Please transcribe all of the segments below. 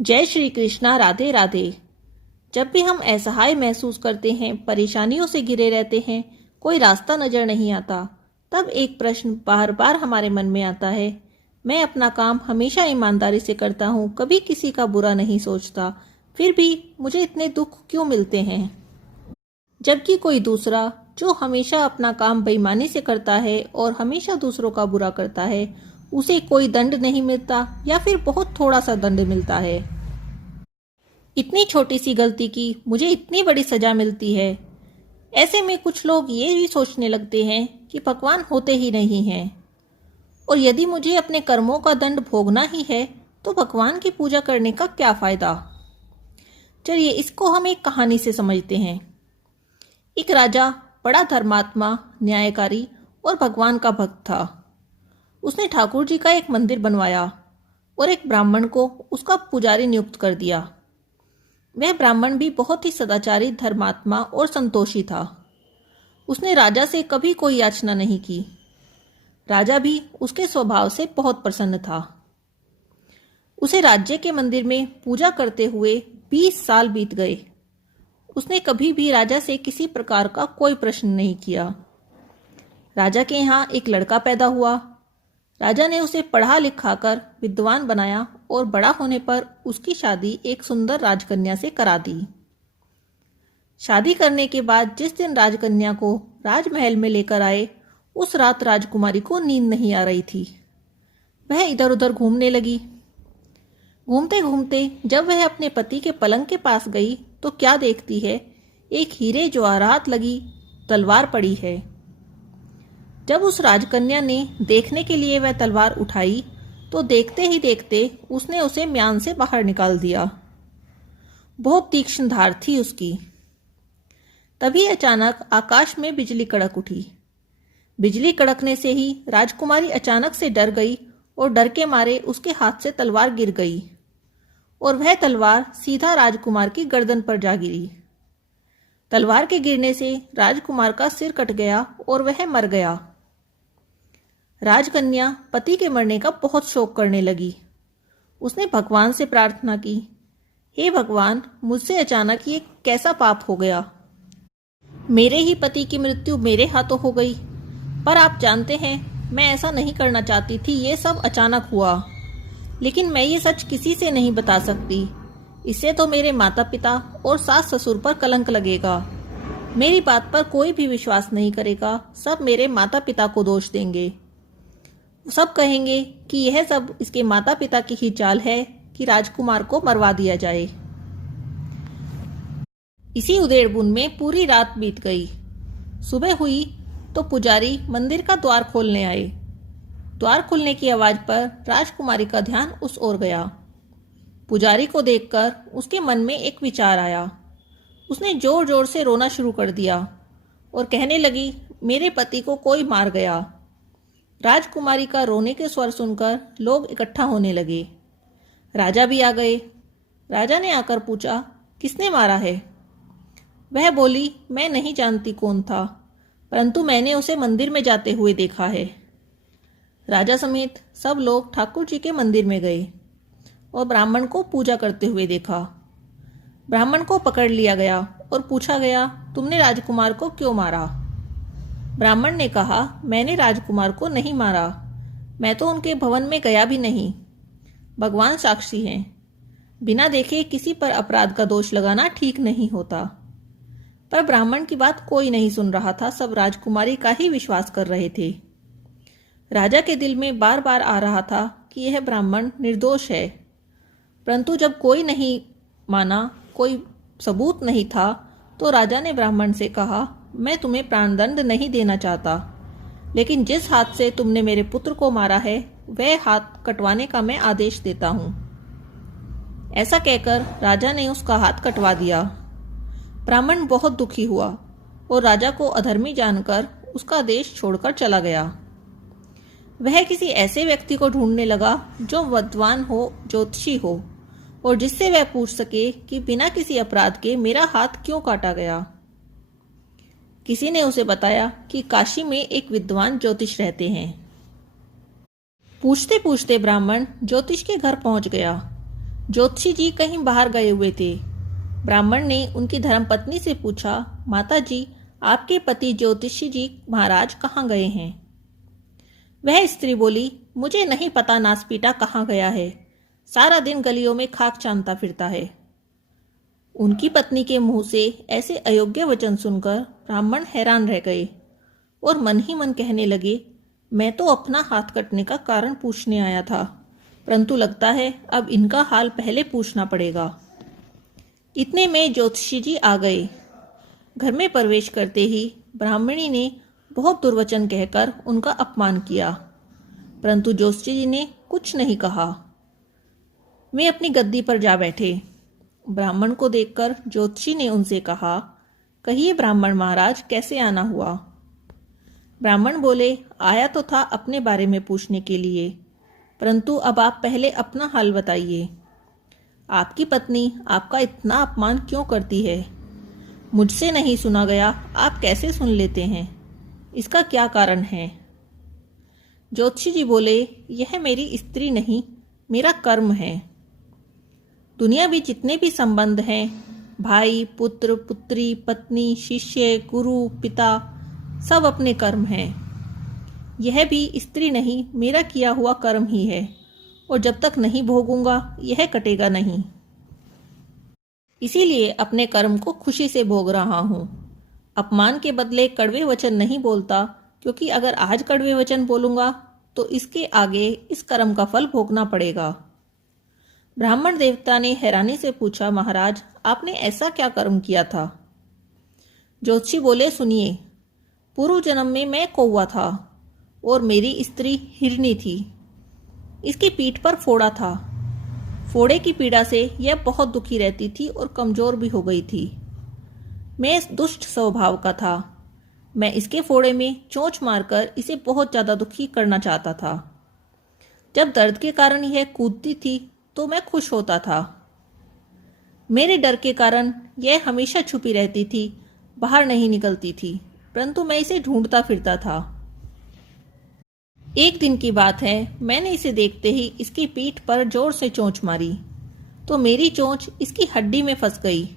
जय श्री कृष्णा। राधे राधे। जब भी हम असहाय महसूस करते हैं, परेशानियों से घिरे रहते हैं, कोई रास्ता नजर नहीं आता, तब एक प्रश्न बार बार हमारे मन में आता है। मैं अपना काम हमेशा ईमानदारी से करता हूँ, कभी किसी का बुरा नहीं सोचता, फिर भी मुझे इतने दुख क्यों मिलते हैं? जबकि कोई दूसरा जो हमेशा अपना काम बेईमानी से करता है और हमेशा दूसरों का बुरा करता है, उसे कोई दंड नहीं मिलता या फिर बहुत थोड़ा सा दंड मिलता है। इतनी छोटी सी गलती की मुझे इतनी बड़ी सजा मिलती है। ऐसे में कुछ लोग ये भी सोचने लगते हैं कि भगवान होते ही नहीं हैं, और यदि मुझे अपने कर्मों का दंड भोगना ही है तो भगवान की पूजा करने का क्या फायदा। चलिए इसको हम एक कहानी से समझते हैं। एक राजा बड़ा धर्मात्मा, न्यायकारी और भगवान का भक्त था। उसने ठाकुर जी का एक मंदिर बनवाया और एक ब्राह्मण को उसका पुजारी नियुक्त कर दिया। वह ब्राह्मण भी बहुत ही सदाचारी, धर्मात्मा और संतोषी था। उसने राजा से कभी कोई याचना नहीं की। राजा भी उसके स्वभाव से बहुत प्रसन्न था। उसे राज्य के मंदिर में पूजा करते हुए 20 साल बीत गए। उसने कभी भी राजा से किसी प्रकार का कोई प्रश्न नहीं किया। राजा के यहाँ एक लड़का पैदा हुआ। राजा ने उसे पढ़ा लिखा कर विद्वान बनाया और बड़ा होने पर उसकी शादी एक सुंदर राजकन्या से करा दी। शादी करने के बाद जिस दिन राजकन्या को राजमहल में लेकर आए, उस रात राजकुमारी को नींद नहीं आ रही थी। वह इधर उधर घूमने लगी। घूमते घूमते जब वह अपने पति के पलंग के पास गई तो क्या देखती है, एक हीरे जवाहरात लगी तलवार पड़ी है। जब उस राजकन्या ने देखने के लिए वह तलवार उठाई तो देखते ही देखते उसने उसे म्यान से बाहर निकाल दिया। बहुत तीक्ष्ण धार थी उसकी। तभी अचानक आकाश में बिजली कड़क उठी। बिजली कड़कने से ही राजकुमारी अचानक से डर गई और डर के मारे उसके हाथ से तलवार गिर गई और वह तलवार सीधा राजकुमार की गर्दन पर जा गिरी। तलवार के गिरने से राजकुमार का सिर कट गया और वह मर गया। राजकन्या पति के मरने का बहुत शोक करने लगी। उसने भगवान से प्रार्थना की, हे भगवान, मुझसे अचानक ये कैसा पाप हो गया। मेरे ही पति की मृत्यु मेरे हाथों हो गई, पर आप जानते हैं मैं ऐसा नहीं करना चाहती थी। ये सब अचानक हुआ, लेकिन मैं ये सच किसी से नहीं बता सकती। इससे तो मेरे माता पिता और सास ससुर पर कलंक लगेगा। मेरी बात पर कोई भी विश्वास नहीं करेगा। सब मेरे माता पिता को दोष देंगे। सब कहेंगे कि यह सब इसके माता पिता की ही चाल है कि राजकुमार को मरवा दिया जाए। इसी उधेड़बुन में पूरी रात बीत गई। सुबह हुई तो पुजारी मंदिर का द्वार खोलने आए। द्वार खुलने की आवाज पर राजकुमारी का ध्यान उस ओर गया। पुजारी को देखकर उसके मन में एक विचार आया। उसने जोर जोर से रोना शुरू कर दिया और कहने लगी, मेरे पति को कोई मार गया। राजकुमारी का रोने के स्वर सुनकर लोग इकट्ठा होने लगे। राजा भी आ गए। राजा ने आकर पूछा, किसने मारा है? वह बोली, मैं नहीं जानती कौन था, परंतु मैंने उसे मंदिर में जाते हुए देखा है। राजा समेत सब लोग ठाकुर जी के मंदिर में गए और ब्राह्मण को पूजा करते हुए देखा। ब्राह्मण को पकड़ लिया गया और पूछा गया, तुमने राजकुमार को क्यों मारा? ब्राह्मण ने कहा, मैंने राजकुमार को नहीं मारा। मैं तो उनके भवन में गया भी नहीं। भगवान साक्षी हैं। बिना देखे किसी पर अपराध का दोष लगाना ठीक नहीं होता। पर ब्राह्मण की बात कोई नहीं सुन रहा था। सब राजकुमारी का ही विश्वास कर रहे थे। राजा के दिल में बार बार आ रहा था कि यह ब्राह्मण निर्दोष है, परंतु जब कोई नहीं माना, कोई सबूत नहीं था, तो राजा ने ब्राह्मण से कहा, मैं तुम्हें प्राणदंड नहीं देना चाहता, लेकिन जिस हाथ से तुमने मेरे पुत्र को मारा है वह हाथ कटवाने का मैं आदेश देता हूं। ऐसा कहकर राजा ने उसका हाथ कटवा दिया। ब्राह्मण बहुत दुखी हुआ और राजा को अधर्मी जानकर उसका देश छोड़कर चला गया। वह किसी ऐसे व्यक्ति को ढूंढने लगा जो विद्वान हो, ज्योतिषी हो, और जिससे वह पूछ सके कि बिना किसी अपराध के मेरा हाथ क्यों काटा गया। किसी ने उसे बताया कि काशी में एक विद्वान ज्योतिष रहते हैं। पूछते पूछते ब्राह्मण ज्योतिष के घर पहुंच गया। ज्योतिषी जी कहीं बाहर गए हुए थे। ब्राह्मण ने उनकी धर्मपत्नी से पूछा, माता जी, आपके पति ज्योतिषी जी महाराज कहाँ गए हैं? वह स्त्री बोली, मुझे नहीं पता नासपीटा कहाँ गया है, सारा दिन गलियों में खाक छानता फिरता है। उनकी पत्नी के मुंह से ऐसे अयोग्य वचन सुनकर ब्राह्मण हैरान रह गए और मन ही मन कहने लगे, मैं तो अपना हाथ कटने का कारण पूछने आया था, परंतु लगता है अब इनका हाल पहले पूछना पड़ेगा। इतने में ज्योतिषी जी आ गए। घर में प्रवेश करते ही ब्राह्मणी ने बहुत दुर्वचन कहकर उनका अपमान किया, परंतु ज्योतिषी जी ने कुछ नहीं कहा। वे अपनी गद्दी पर जा बैठे। ब्राह्मण को देखकर ज्योतिषी ने उनसे कहा, कहिए ब्राह्मण महाराज, कैसे आना हुआ? ब्राह्मण बोले, आया तो था अपने बारे में पूछने के लिए, परंतु अब आप पहले अपना हाल बताइए। आपकी पत्नी आपका इतना अपमान क्यों करती है? मुझसे नहीं सुना गया, आप कैसे सुन लेते हैं? इसका क्या कारण है? ज्योतिषी जी बोले, यह मेरी स्त्री नहीं, मेरा कर्म है। दुनिया में जितने भी संबंध हैं, भाई, पुत्र, पुत्री, पत्नी, शिष्य, गुरु, पिता, सब अपने कर्म हैं। यह भी स्त्री नहीं, मेरा किया हुआ कर्म ही है, और जब तक नहीं भोगूंगा यह कटेगा नहीं। इसीलिए अपने कर्म को खुशी से भोग रहा हूँ। अपमान के बदले कड़वे वचन नहीं बोलता, क्योंकि अगर आज कड़वे वचन बोलूंगा तो इसके आगे इस कर्म का फल भोगना पड़ेगा। ब्राह्मण देवता ने हैरानी से पूछा, महाराज, आपने ऐसा क्या कर्म किया था? ज्योतिषी बोले, सुनिए, पूर्व जन्म में मैं कौवा था और मेरी स्त्री हिरनी थी। इसकी पीठ पर फोड़ा था। फोड़े की पीड़ा से यह बहुत दुखी रहती थी और कमजोर भी हो गई थी। मैं दुष्ट स्वभाव का था। मैं इसके फोड़े में चोंच मारकर इसे बहुत ज्यादा दुखी करना चाहता था। जब दर्द के कारण यह कूदती थी तो मैं खुश होता था। मेरे डर के कारण यह हमेशा छुपी रहती थी, बाहर नहीं निकलती थी, परंतु मैं इसे ढूंढता फिरता था। एक दिन की बात है, मैंने इसे देखते ही इसकी पीठ पर जोर से चोंच मारी तो मेरी चोंच इसकी हड्डी में फंस गई।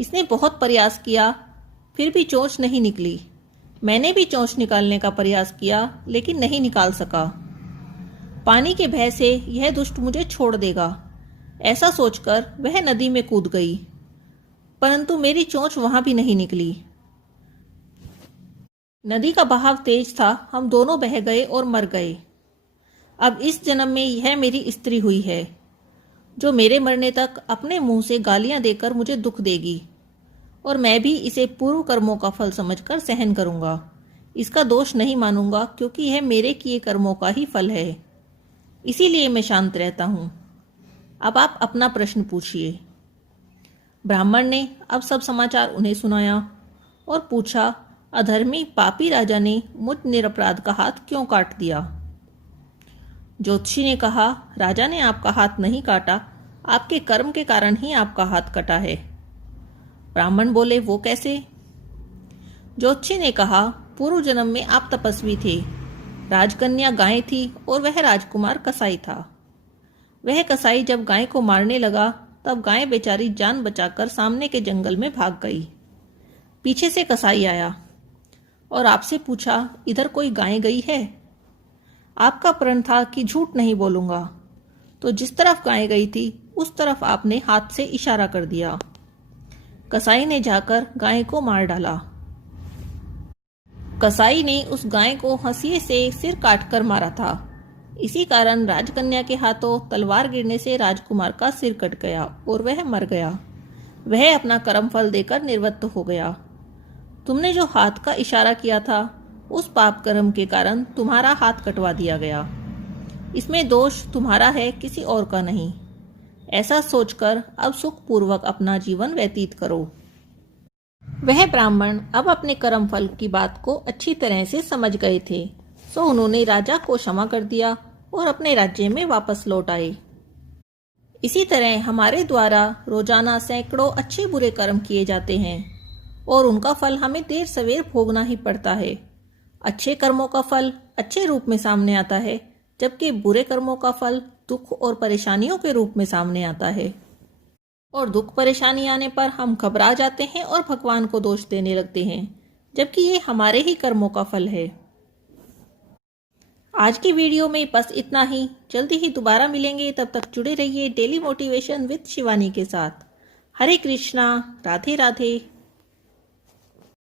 इसने बहुत प्रयास किया, फिर भी चोंच नहीं निकली। मैंने भी चोंच निकालने का प्रयास किया, लेकिन नहीं निकाल सका। पानी के भय से यह दुष्ट मुझे छोड़ देगा, ऐसा सोचकर वह नदी में कूद गई, परंतु मेरी चोंच वहां भी नहीं निकली। नदी का बहाव तेज था, हम दोनों बह गए और मर गए। अब इस जन्म में यह मेरी स्त्री हुई है, जो मेरे मरने तक अपने मुंह से गालियां देकर मुझे दुख देगी, और मैं भी इसे पूर्व कर्मों का फल समझकर सहन करूंगा। इसका दोष नहीं मानूंगा, क्योंकि यह मेरे किए कर्मों का ही फल है। इसीलिए मैं शांत रहता हूं। अब आप अपना प्रश्न पूछिए। ब्राह्मण ने अब सब समाचार उन्हें सुनाया और पूछा, अधर्मी पापी राजा ने मुझ निरपराध का हाथ क्यों काट दिया? ज्योतिषी ने कहा, राजा ने आपका हाथ नहीं काटा, आपके कर्म के कारण ही आपका हाथ कटा है। ब्राह्मण बोले, वो कैसे? ज्योतिषी ने कहा, पूर्व जन्म में आप तपस्वी थे, राजकन्या गाय थी और वह राजकुमार कसाई था। वह कसाई जब गाय को मारने लगा तब गाय बेचारी जान बचाकर सामने के जंगल में भाग गई। पीछे से कसाई आया और आपसे पूछा, इधर कोई गाय गई है? आपका प्रण था कि झूठ नहीं बोलूंगा, तो जिस तरफ गाय गई थी उस तरफ आपने हाथ से इशारा कर दिया। कसाई ने जाकर गाय को मार डाला। कसाई ने उस गाय को हंसिए से सिर काटकर मारा था। इसी कारण राजकन्या के हाथों तलवार गिरने से राजकुमार का सिर कट गया और वह मर गया। वह अपना कर्म फल देकर निर्वृत्त हो गया। तुमने जो हाथ का इशारा किया था, उस पाप कर्म के कारण तुम्हारा हाथ कटवा दिया गया। इसमें दोष तुम्हारा है, किसी और का नहीं। ऐसा सोचकर अब सुखपूर्वक अपना जीवन व्यतीत करो। वह ब्राह्मण अब अपने कर्म फल की बात को अच्छी तरह से समझ गए थे, सो उन्होंने राजा को क्षमा कर दिया और अपने राज्य में वापस लौट आए। इसी तरह हमारे द्वारा रोजाना सैकड़ों अच्छे बुरे कर्म किए जाते हैं और उनका फल हमें देर सवेर भोगना ही पड़ता है। अच्छे कर्मों का फल अच्छे रूप में सामने आता है, जबकि बुरे कर्मों का फल दुख और परेशानियों के रूप में सामने आता है। और दुख परेशानी आने पर हम घबरा जाते हैं और भगवान को दोष देने लगते हैं, जबकि ये हमारे ही कर्मों का फल है। आज की वीडियो में बस इतना ही। जल्दी ही दोबारा मिलेंगे, तब तक जुड़े रहिए डेली मोटिवेशन विद शिवानी के साथ। हरे कृष्णा, राधे राधे।